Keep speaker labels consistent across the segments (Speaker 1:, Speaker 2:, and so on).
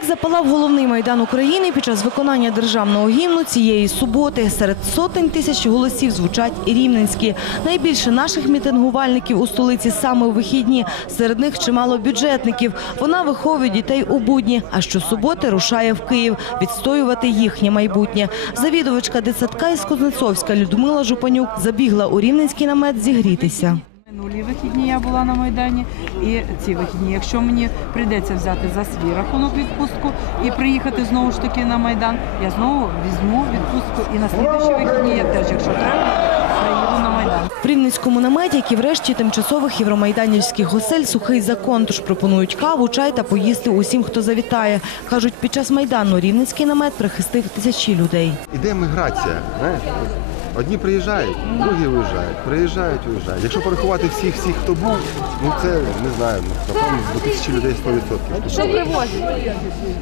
Speaker 1: запалав головний майдан України під час виконання державного гімну цієї суботи. Серед сотень тисяч голосів звучать і рівненські. Найбільше наших мітингувальників у столиці саме у вихідні. Серед них чимало бюджетників. Вона виховує дітей у будні, а щосуботи рушає в Київ відстоювати їхнє майбутнє. Завідувачка дитсадка із Кузнецовська Людмила Жупанюк забігла у рівненський намет зігрітися.
Speaker 2: Минулі вихідні я була на Майдані і ці вихідні. Якщо мені прийдеться взяти за свій рахунок відпустку і приїхати знову ж таки на Майдан, я знову візьму відпустку і на слідчі вихідні я теж, якщо треба, приїду на Майдан.
Speaker 1: В Рівненському наметі, як і врешті тимчасових євромайданівських осель, сухий закон, тож пропонують каву, чай та поїсти усім, хто завітає. Кажуть, під час Майдану Рівненський намет прихистив тисячі людей.
Speaker 3: Іде міграція. Одні приїжджають, другі виїжджають, приїжджають, виїжджають. Якщо порахувати всіх, всіх, хто був, ну це не знаю, напевно, до тисячі людей 100%.
Speaker 4: Що привозять?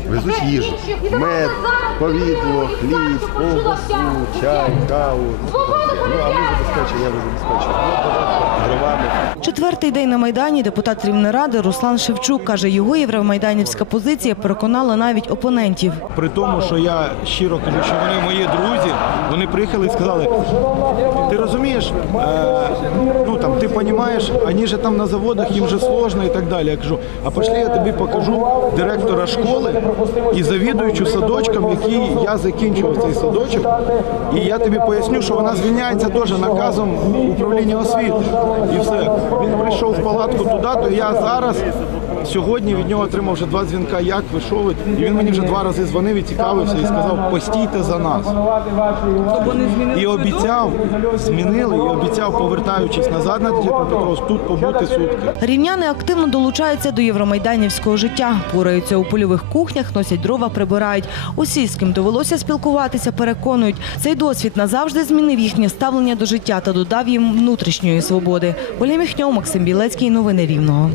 Speaker 3: Везуть їжу, мед, повідло, хліб, колбасу, чай, каву. Ну а ми забезпечуємо, я не забезпечений. Дровами.
Speaker 1: Четвертий день на Майдані депутат Рівнеради Руслан Шевчук каже, його євромайданівська позиція переконала навіть опонентів.
Speaker 5: При тому, що я щиро кажу, що вони мої друзі, вони приїхали і сказали, ти розумієш, розумієш, вони же там на заводах, їм же сложно і так далі. Я кажу, а пошли я тобі покажу директора школи і завідуючу садочком, який я закінчував цей садочок. І я тобі поясню, що вона звільняється теж наказом управління освіти. І все. Він прийшов в палатку туди, то я зараз. Сьогодні від нього отримав вже два дзвінка, як ви що ви. І він мені вже два рази дзвонив і цікавився і сказав, постійте за нас. І обіцяв, змінили, і обіцяв, повертаючись назад на Дніпропетровськ, тут побути сутки.
Speaker 1: Рівняни активно долучаються до євромайданівського життя, пораються у польових кухнях, носять дрова, прибирають. Усі, з ким довелося спілкуватися, переконують, цей досвід назавжди змінив їхнє ставлення до життя та додав їм внутрішньої свободи. Оля Міхньов, Максим Білецький. Новини Рівного.